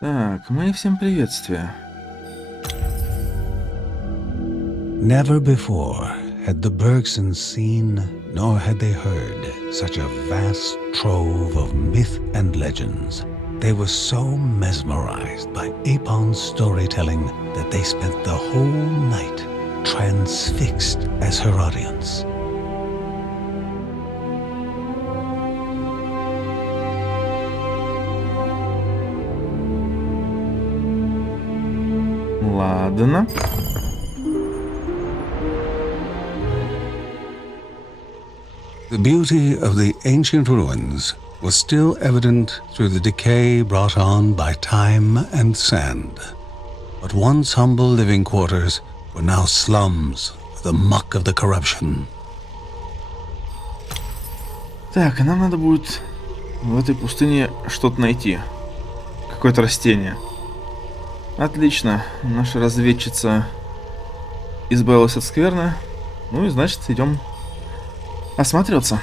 Так, мои всем приветствия. Never before had the Bergsons seen, nor had they heard, such a vast trove of myth and legends. They were so mesmerized by Apon's storytelling that they spent the whole night transfixed as her audience. Ладно. The beauty of the ancient ruins was still evident through the decay brought on by time and sand. But once humble living quarters were now slums, the muck of the corruption. Так, нам надо будет в этой пустыне что-то найти. Какое-то растение. Отлично. Наша разведчица избавилась от скверны. Ну и значит, идем осматриваться.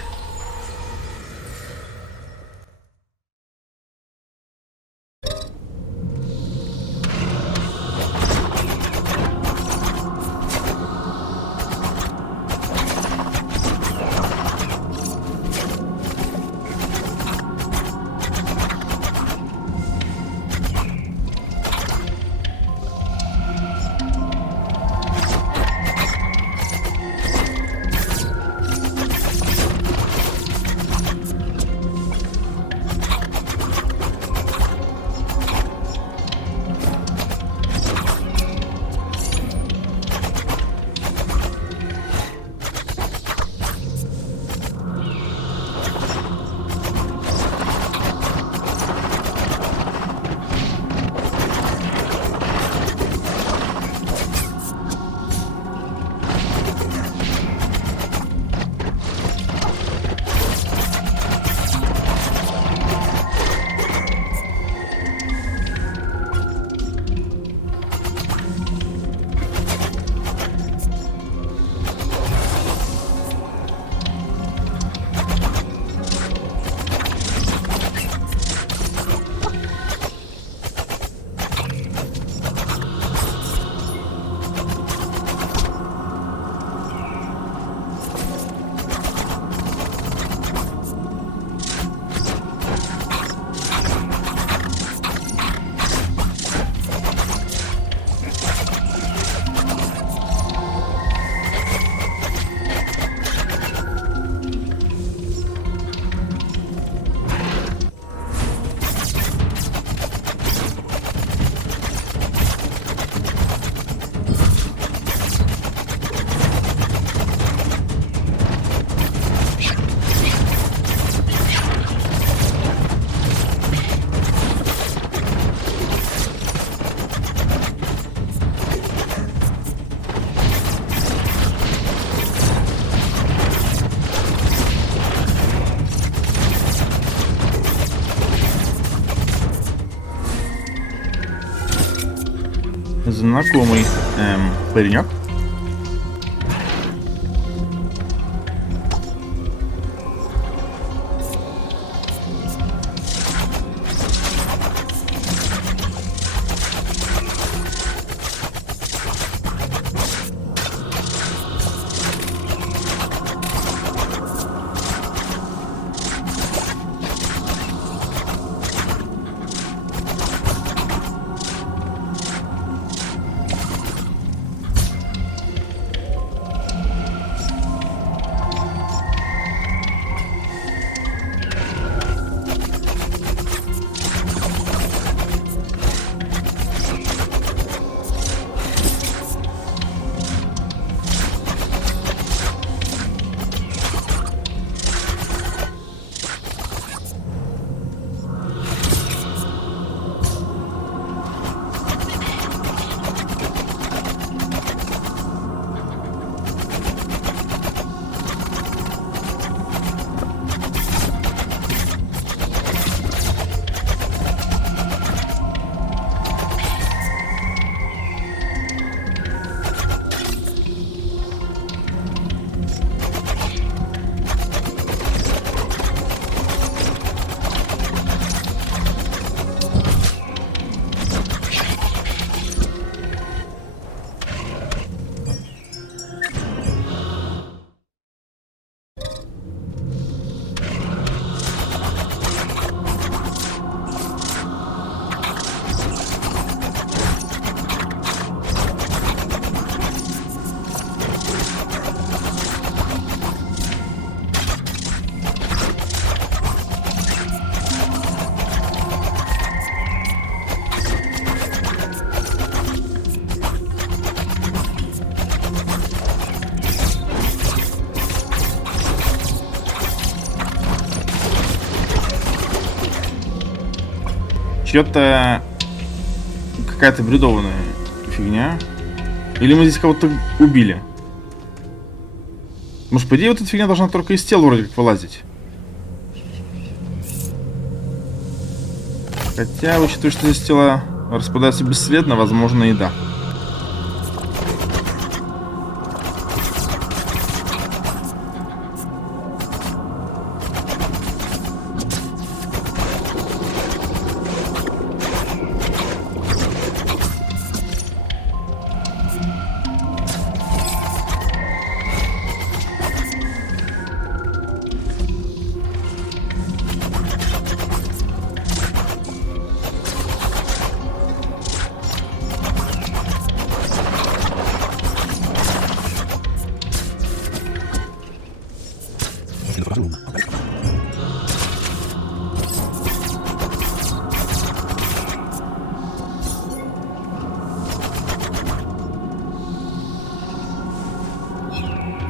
Знакомый паренек. чьё-то... Какая-то бредованная фигня. Или мы здесь кого-то убили? Может, по идее, вот эта фигня должна только из тела вроде как вылазить. Хотя, учитывая, что здесь тела распадаются бесследно, возможно, и да.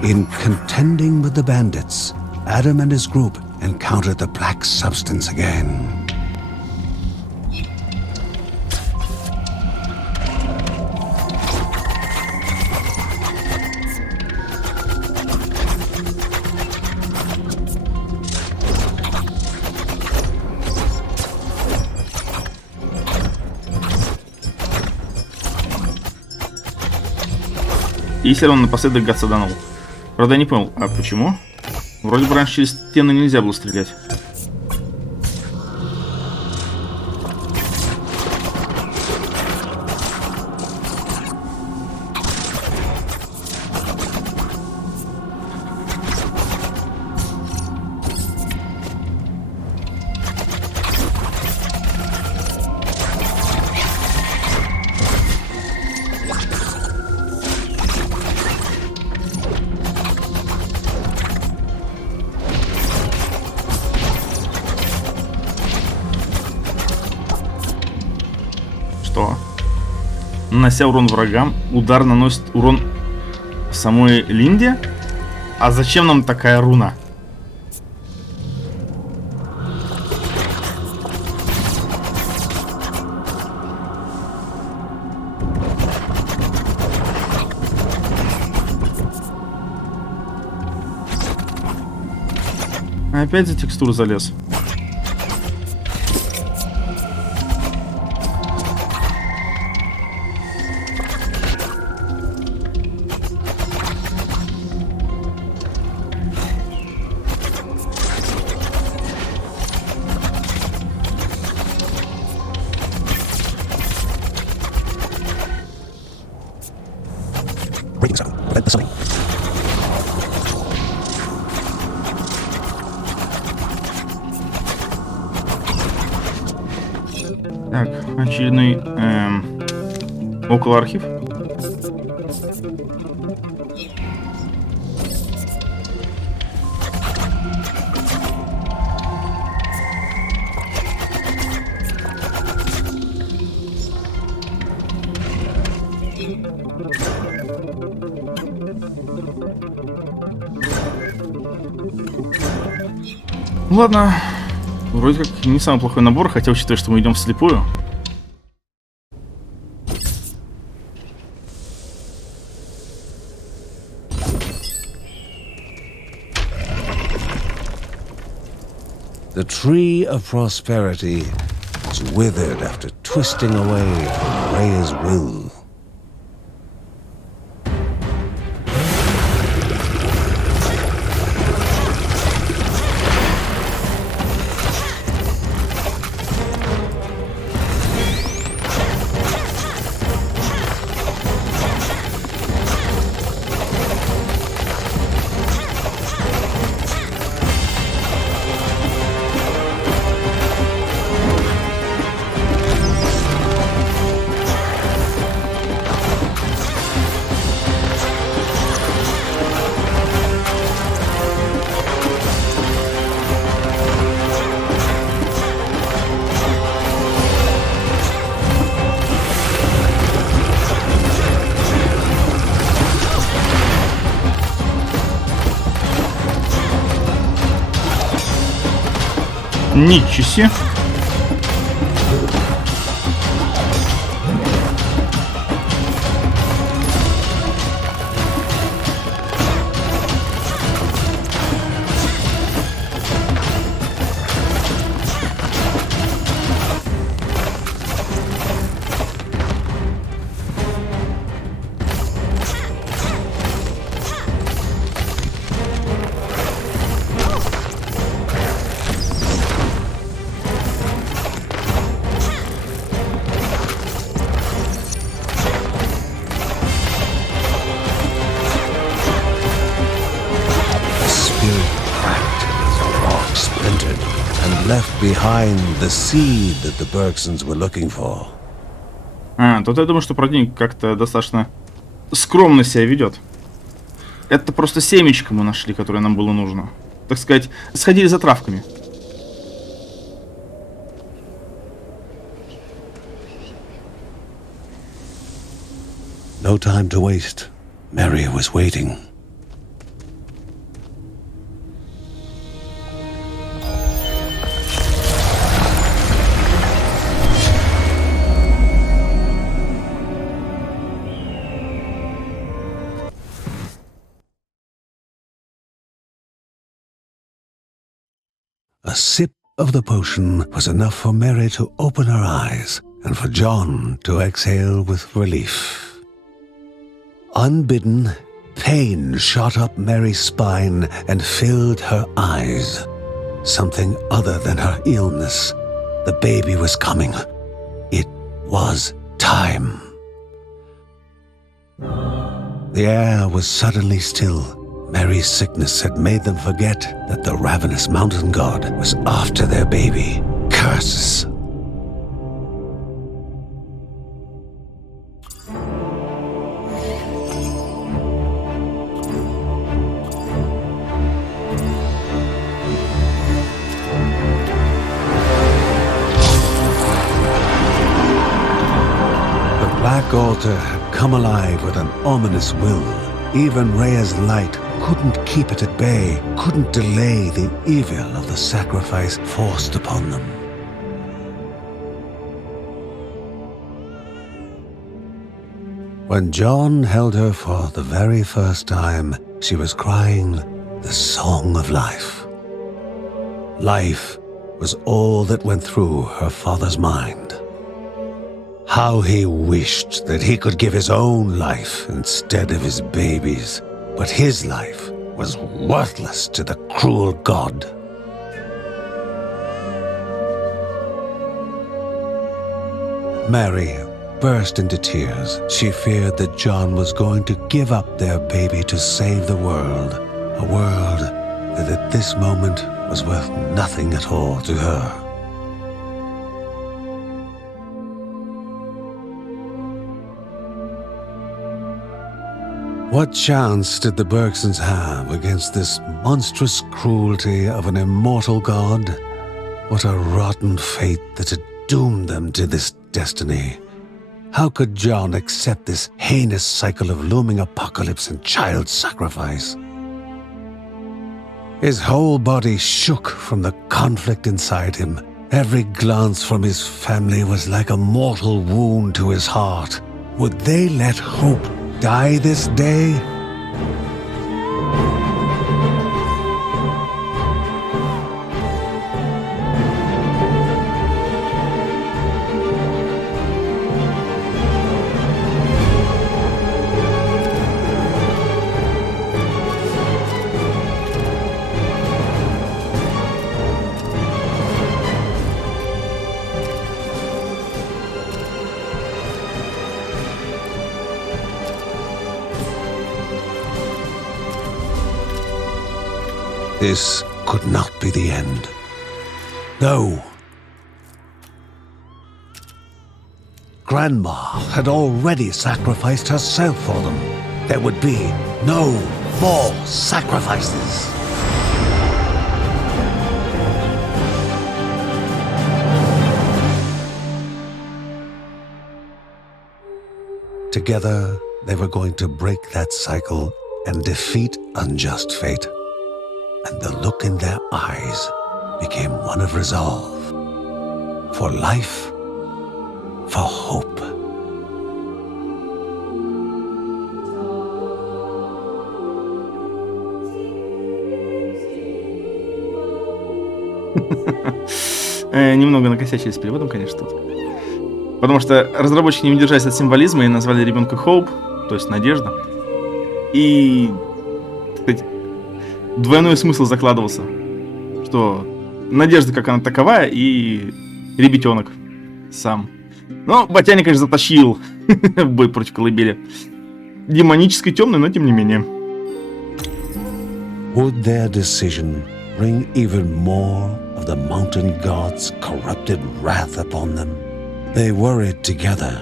In contending with the bandits, Adam and his group encountered the black substance again. И все равно напоследок гад саданул. Правда, я не понял, а почему? Вроде бы раньше через стены нельзя было стрелять. Что? Нанося урон врагам, удар наносит урон самой Линде? А зачем нам такая руна? Опять за текстуру залез. Так, очередной около архив. Ладно, вроде как не самый плохой набор, хотя учитывая, что мы идем вслепую. The tree of prosperity is withered after twisting away from Rhea's will. Ничего себе. left behind the seed that the Bergsons were looking for. Тут я думаю, что противник как-то достаточно скромно себя ведет. Это просто семечко мы нашли, которое нам было нужно. Так сказать, сходили за травками. No time to waste. Mary was waiting. A sip of the potion was enough for Mary to open her eyes and for John to exhale with relief. Unbidden, pain shot up Mary's spine and filled her eyes. Something other than her illness. The baby was coming. It was time. The air was suddenly still. Mary's sickness had made them forget that the ravenous mountain god was after their baby. Curses! The black altar had come alive with an ominous will. Even Rhea's light couldn't keep it at bay, couldn't delay the evil of the sacrifice forced upon them. When John held her for the very first time, she was crying the song of life. Life was all that went through her father's mind. How he wished that he could give his own life instead of his baby's. But his life was worthless to the cruel god. Mary burst into tears. She feared that John was going to give up their baby to save the world, a world that at this moment was worth nothing at all to her. What chance did the Bergsons have against this monstrous cruelty of an immortal god? What a rotten fate that had doomed them to this destiny. How could John accept this heinous cycle of looming apocalypse and child sacrifice? His whole body shook from the conflict inside him. Every glance from his family was like a mortal wound to his heart. Would they let hope die this day? This could not be the end. No. Grandma had already sacrificed herself for them. There would be no more sacrifices. Together, they were going to break that cycle and defeat unjust fate. And the look in their eyes became one of resolve. For life, for hope. Немного накосячили с переводом, конечно, тут. Потому что разработчики не удержались от символизма и назвали ребенка Hope, то есть надежда. И, кстати, двойной смысл закладывался, что надежда как она таковая и ребятенок сам. Но Батяня, конечно, затащил в бой против колыбели. Демонический, темный, но тем не менее. Would their decision bring even more of the mountain gods' corrupted wrath upon them. They worried together,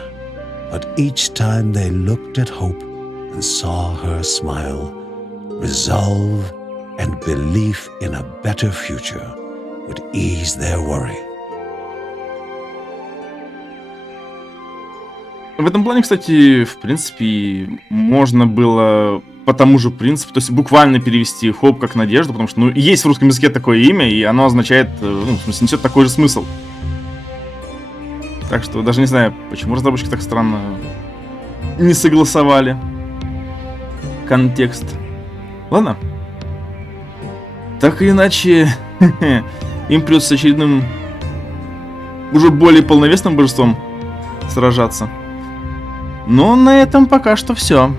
but each time they looked at Hope and saw her smile, resolve and belief in a better future would ease their worry. В этом плане, кстати, в принципе, можно было по тому же принципу, то есть буквально перевести Hope как надежда, потому что, ну, есть в русском языке такое имя, и оно означает, ну, в смысле, несет такой же смысл. Так что даже не знаю, почему разработчики так странно не согласовали контекст. Ладно. Так или иначе, им придется с очередным, уже более полновесным божеством сражаться. Но на этом пока что все.